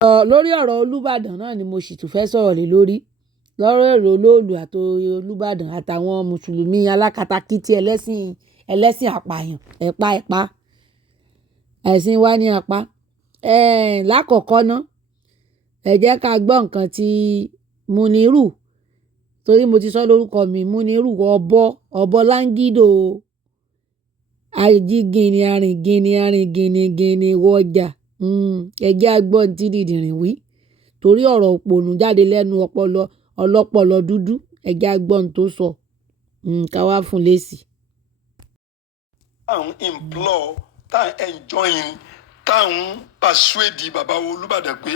lórí ọ̀rọ̀ Olúbàdàn náà ni mo sì tún fẹ́ sọ̀rọ̀ lé lórí lọ́rọ̀ èrò Olóòlù àti Olúbàdàn àtàwọn mùsùlùmí alákatakítí ẹlẹ́sìn àpààyàn ẹ̀pá ẹ̀sìn wa ní apá. Lákọ̀ọ́kọ́ ná ẹ jẹ́ ká gbọ́ nǹkan tí Muniru, torí mo ti sọ lórúkọ mi, Muniru ọ̀bọ láńgídò ajígini arìngini wọjà. Ẹ jẹ́ á gbọ́ tí dìdìrìn wí torí ọ̀rọ̀ òpònú jáde lẹ́nu ọlọ́pọlọ dúdú. Ẹ jẹ́ á gbọ́ ohun tó sọ ká wá fún lésì. táwọn implore táwọn enjoying táwọn persuade bàbá Olúbàdàn pé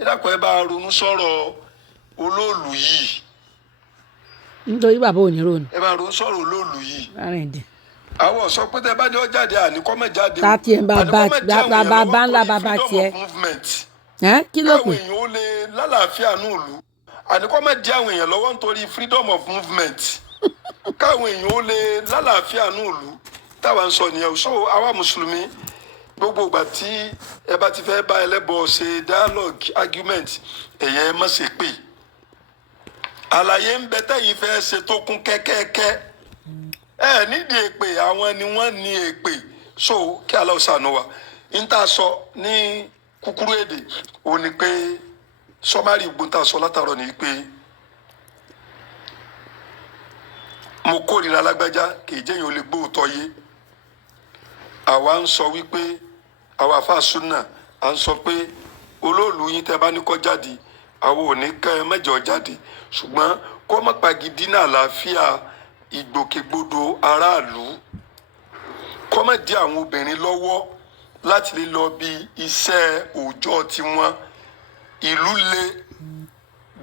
ẹ dákun ẹ bá ronú sọ̀rọ̀ Olóòlù yìí. Nítorí bàbá ò ní ronú. ẹ bá ronú sọ̀rọ̀ Olóòlù yìí. Arìndìn. àwọn sọ pé tẹ bá ní ọ jáde àníkọ́mọ̀ jáde. tàtí ẹ̀ bàbá ńlá bàbá tiẹ̀. Kí ló pè? káwọn èèyàn ó lè lálàáfíà ní ìlú àníkọ́mọ̀ dí àwọn èèyàn lọ́wọ́ nítorí freedom of movement. káwọn èèyàn ó lè lálàáfíà ní ìlú táwa ń sọ nìyẹn. so àwa mùsùlùmí gbogbo ìgbà tí ẹ bá ti fẹ́ bá ẹlẹ́bọ ṣe dialogue argument ẹ̀yẹ má ṣe pé àlàyé ń bẹ tẹ́yìn fẹ́ ṣe tó kún kẹ́kẹ́kẹ́ nídìí èpè àwọn ni wọ́n ní èpè. so kí Allah ṣàánú wa ń tà sọ ní kúkúrú èdè ó ní pé sọmárì ìgbóntà sọ látàrọ ní pé mo kórìíra lágbájá kì í jẹ́yìn ó lè gbóòótọ́ yé. àwa ń sọ wípé àwa àfa súnà à ń sọ pé Olóòlù yín tẹ́ bá ní kó jáde àwọn ò ní ká ẹ mẹ́jọ jáde ṣùgbọ́n kó má pagidínà àlàáfíà ìgbòkègbodò aráàlú, kó má dí àwọn obìnrin lọ́wọ́ láti lè lọ bí iṣẹ́ òòjọ́ tiwọn. ìlú le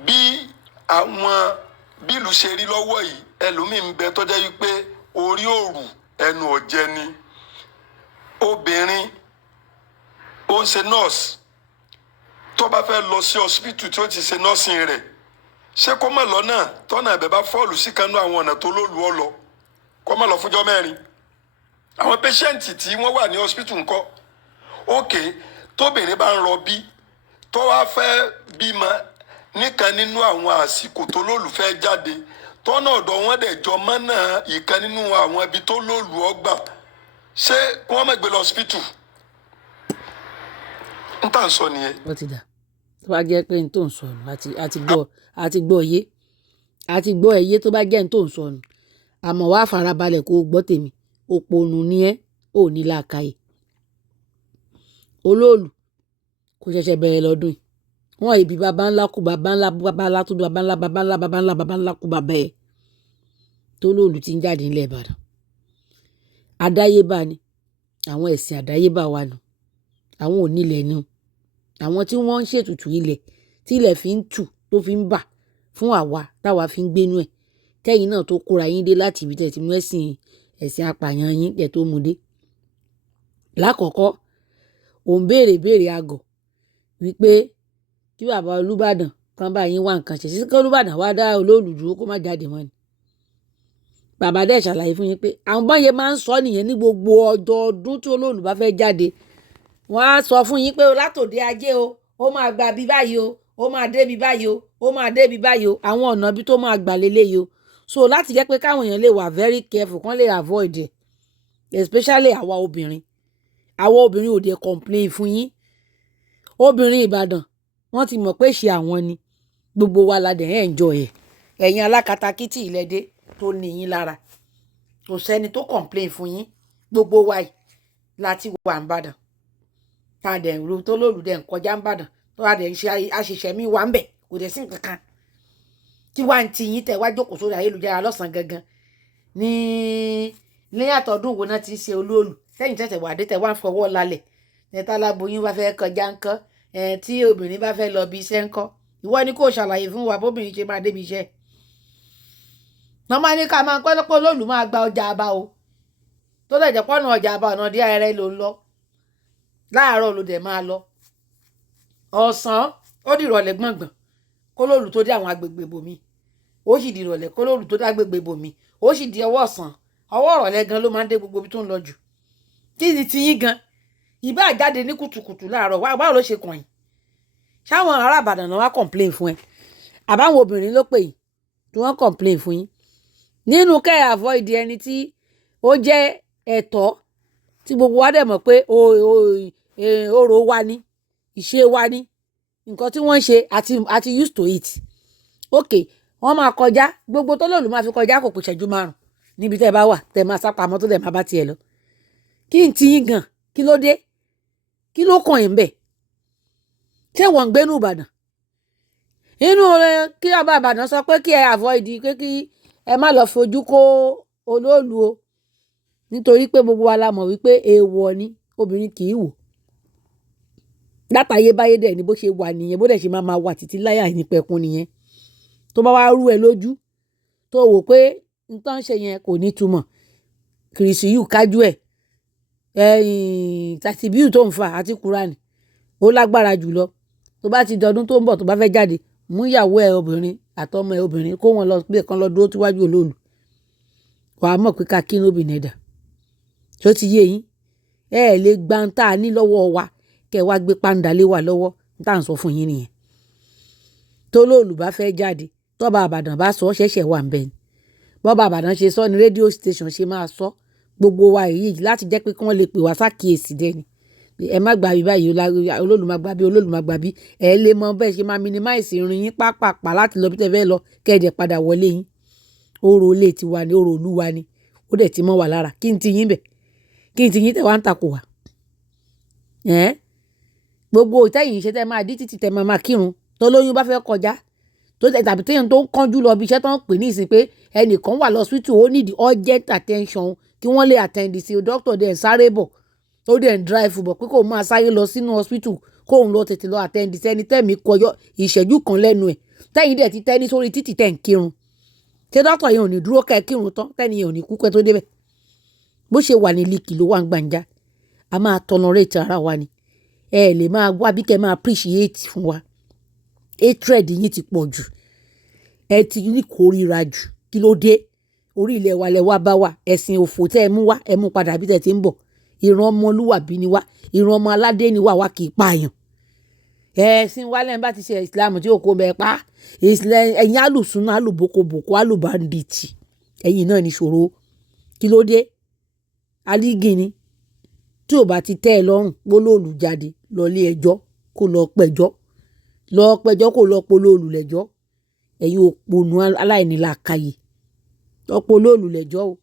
bí ìlú ṣe rí lọ́wọ́ yìí ẹlòmíín bẹ tó jẹ́ wípé orí òrù ẹnu ọ̀jẹ̀ ni. obìnrin ó ń ṣe nọ́ọ̀sì tó bá fẹ́ lọ sí hospital tí ó ti ṣe nọ́ọ̀sìn rẹ̀ ṣé kó má lọ náà tọ́nà ẹ̀bẹ̀ bá fọ́ọ̀lù sí kanú àwọn ọ̀nà tó lólu ọ lọ kó má lọ fúnjọ́ mẹ́rin. àwọn pẹ́ṣẹ́ǹtì tí wọ́n wà ní hospital ńkọ́ òkè tóbìnrin bá ń rọbí tó wá fẹ́ bímọ níkan nínú àwọn àsìkò tó lólu fẹ́ jáde tọ́nà ọ̀dọ̀ wọn dẹ̀ jọ mọ́nà ìkan nínú àwọn ibi tó lólu ọgbà ṣé kí wọ́n má gbé lọ hospital. n tà ń sọ nìyẹn. ó ti dà tó bá jẹ́ pé n tó ń sọnù àti gbọ́ ẹyẹ tó bá jẹ́ n tó ń sọnù àmọ́ wàá farabalẹ̀ kó o gbọ́ tèmi. òpònú ni ẹ́ ò ní làákàyè. Olóòlù kò ṣẹ̀ṣẹ̀ bẹ̀rẹ̀ lọ́dún yìí wọ́n ìbí baba ńlá kú baba ńlá baba ńlá tó baba ńlá baba ńlá baba ńlá baba ńlá kú baba ẹ̀ tó Olóòlù ti ń jáde nílẹ̀ Ìbàdàn. Àdáyébá ni àwọn ẹ̀sìn àdáyébá wa nù àwọn onílẹ̀ nù àwọn tí wọ́n ń ṣètùtù ilẹ̀ tí ilẹ̀ fi ń tù tó fi ń bà fún àwa táwa fi ń gbénú ẹ̀ kẹ́yìn náà tó kóra yín dé láti ibi tẹ̀ tí mú ẹ̀sìn apààyàn yín tẹ̀ tó mú dé. Lákọ̀ọ́kọ́ ò ń béèrè àgọ̀ wípé kí bàbá Olúbàdàn kan bá yín wá nǹkan ṣe sí kí Olúbàdàn wá dá Olóòlù dúró kó má jáde mọ́ ni. Bàbá dẹ̀ ṣàlàyé fún yín pé àwọn bọ́n yẹn máa ń sọ nìyẹn ní gbogbo ọdọọdún tí Olóòlù bá fẹ́ jáde wọ́n á sọ fún yín pé látòde ajé o ó máa gba bí báyìí o ó máa dé bí báyìí o ó máa dé bí báyìí o àwọn ọ̀nà bí tó máa gbà lélẹ́yìí o. So láti jẹ́ pé káwọn èèyàn lè wà very careful kán lè avoid ẹ̀ especially àwa obìnrin ò dé complain fún yín. obìnrin Ìbàdàn wọ́n ti mọ̀ pé ṣe àwọn ni gbogbo wa la dẹ̀ enjoy ẹ̀. ẹ̀yin alákatakítí ìlẹ́dẹ́ tó ní yín lára kò sẹ́ni tó complain fún yín gbogbo wa yìí láti wà ń bàdàn tá a dẹ̀ ń ro tó lóòlù dẹ̀ ń kọjá ń bàdàn tó a dẹ̀ ń ṣe àṣìṣe mi wà ń bẹ̀ kò dẹ̀ sí nǹkan kan tí wàá ń ti yín tẹ̀ wá jókòó sórí ayélujára lọ́sàn-án gangan ní àtọ̀dún wo náà ti ṣe Olóòlù sẹ́yìn tẹ̀tẹ̀ wà dé tẹ̀ wá ń fọwọ́ lálẹ̀ ẹ̀ta aláboyún bá fẹ́ kọjá ńkọ́ tí obìnrin bá fẹ́ lọ bí iṣẹ́ ńkọ́ ìwọ ni kò ṣàlàyé fún wa bóbìnrin ṣe máa débi iṣẹ́. wọ́n máa ní ká máa pẹ́ lọ́pọ̀ Olóòlù máa gba ọjà àbá o tó lè jẹ́ pọ́nà ọjà àbá ọ̀nà DRL ló ń lọ láàárọ̀ ló dẹ̀ máa lọ ọ̀sán ó dìrọ̀lẹ́ gbọ̀ngbọ̀n kólóòlù tó dé àwọn agbègbè bòmí ó sì dìrọ̀lẹ́ kólóòlù tó dé agbègbè bòmí ó sì di ọwọ́ ọ̀sán ọwọ́ ọ̀rọ̀lẹ́ gan ló máa ń dé gbogbo ibi tó ń lọ jù kí ni ti yín gan ìbá jáde ní kùtùkùtù láàárọ̀ wá báwo ló ṣe kàn yín ṣáwọn ará Ìbàdàn náà wá complain fún ẹ àbáwọn obìnrin ló pè yín tí wọ́n complain fún yín nínú kẹ́ ẹ̀ avoid ẹni tí ó jẹ́ ẹ̀tọ́ tí gbogbo wa dẹ̀ mọ̀ pé orò wa ni ìṣe wa ni nǹkan tí wọ́n ń ṣe àti used to it ok wọ́n máa kọjá gbogbo tó lòlù máa fi kọjá kò pé ìṣẹ́jú 5 níbi tẹ́ ẹ bá wà tẹ́ máa sápamọ́ tó dẹ̀ máa bá tiẹ̀ lọ kí n ti yín gan kí ló dé kí ló kàn yín bẹ̀ ṣé wọ́n ń gbénú Ìbàdàn inú kí ọba Ìbàdàn sọ pé kí ẹ avoid pé kí ẹ má lọ fojú kó olóòlù o nítorí pé gbogbo wa la mọ̀ wípé èèwọ̀ ni obìnrin kì í wò látàyébáyé dẹ̀ ni bó ṣe wà nìyẹn bó dẹ̀ ṣe máa wà títí láyà ìnípẹ̀kun nìyẹn tó bá wá rú ẹ lójú tó wò pé nǹkan ṣe yẹn kò ní túmọ̀ kìrìsì yìí kájú ẹ̀ tàtìbíù tó ń fa àti kúránì ó lágbára jùlọ tó bá ti dọdún tó ń bọ̀ tó bá fẹ́ jáde mú ìyàwó ẹ obìnrin àtọmọ ẹ obìnrin kó wọn lọ pé kan lọ dúró tíwájú olóòlù wàá mọ̀ pé ká kí ní obìnrin ẹ̀dà tó ti yé yín lè gba ń tà ní lọ́wọ́ wa kẹ́ wá gbé pàǹdà lé wa lọ́wọ́ ń tà ń sọ fún yín nìyẹn tó lóòlù bá fẹ́ jáde tọ́ba Ìbàdàn bá sọ ṣẹ̀ṣẹ̀ wà ń bẹ ni bọ́ba Ìbàdàn ṣe sọ ní rédíò station ṣe máa sọ gbogbo wa èyí láti jẹ́ pé kí wọ́n lè pè wá sákìyèsí dẹ́ni ẹ má gbà bí báyìí olóòlù má gbà bí olóòlù má gbà bí ẹ lè mọ bẹ́ẹ̀ ṣe máa minimize ìrìn yín pápápá láti lọ bí tẹ́ fẹ́ lọ kẹ́ẹ̀dẹ̀ padà wọlé yín orò ilé tiwa ni orò olúwa ni ó dẹ̀ ti mọ́ wà lára kí n ti yín bẹ̀ kí n ti yín tẹ̀ wá ń takò wá gbogbo ìtẹ́yìn ṣe tẹ́ máa dí títí tẹ́ máa kírun tó lóyún bá fẹ́ kọjá tó tàbí téèyàn tó ń kánjú lọ bí iṣẹ́ tó ń pè ní ìsìn pé ẹnìkan wà lọ́sítù ó need urgent attention kí wọ́n lè attend sí doctor dẹ̀ ń sáré bọ̀ ó dẹ̀ ń drive bọ̀ pé kò máa sáré lọ sínú hospital kóun lọ tètè lọ attend sí ẹni tẹ́mi kọjọ́ ìṣẹ́jú kan lẹ́nu ẹ̀ tẹ́yìn dẹ̀ ti tẹ́ ní sórí títì tẹ́ ń kírun ṣé doctor yẹn ò ní dúró kẹ́ kírun tán tẹ́ni yẹn ò ní kú pẹ́ tó débẹ̀ bó ṣe wà ní líkì ló wà ń gbàǹjà a máa tolerate ara wa ni ẹ lè máa wá bí kẹ́ máa appreciate fún wa hatred yín ti pọ̀ jù ẹ ti ní kórìíra jù kí ló dé orí ilẹ̀ wa lẹ wá bá wa ẹ̀sìn òfò tẹ́ ẹ mú wá ẹ mú padà bí tẹ́ ti ń bọ̀ ìran ọmọlúwàbí ni wá ìran ọmọ aládé ni wá kì í pààyàn ẹ̀sìn wa lẹ́yìn bá ti ṣe ìsìlámù tí òkú bẹ̀ pa ẹ̀yin alùsùnà alùbókobòkó alùbándìtì ẹ̀yin náà ní ṣòro kí ló dé alígìní tí ò bá ti tẹ́ ẹ lọ́rùn gbólóòlù jáde lọ ilé ẹjọ́ kó lọ pẹjọ́ kó lọ polóòlù lẹ́jọ́ ẹ̀yin òpònú aláìnílàákàyè lọ polóòlù lẹ́jọ́ o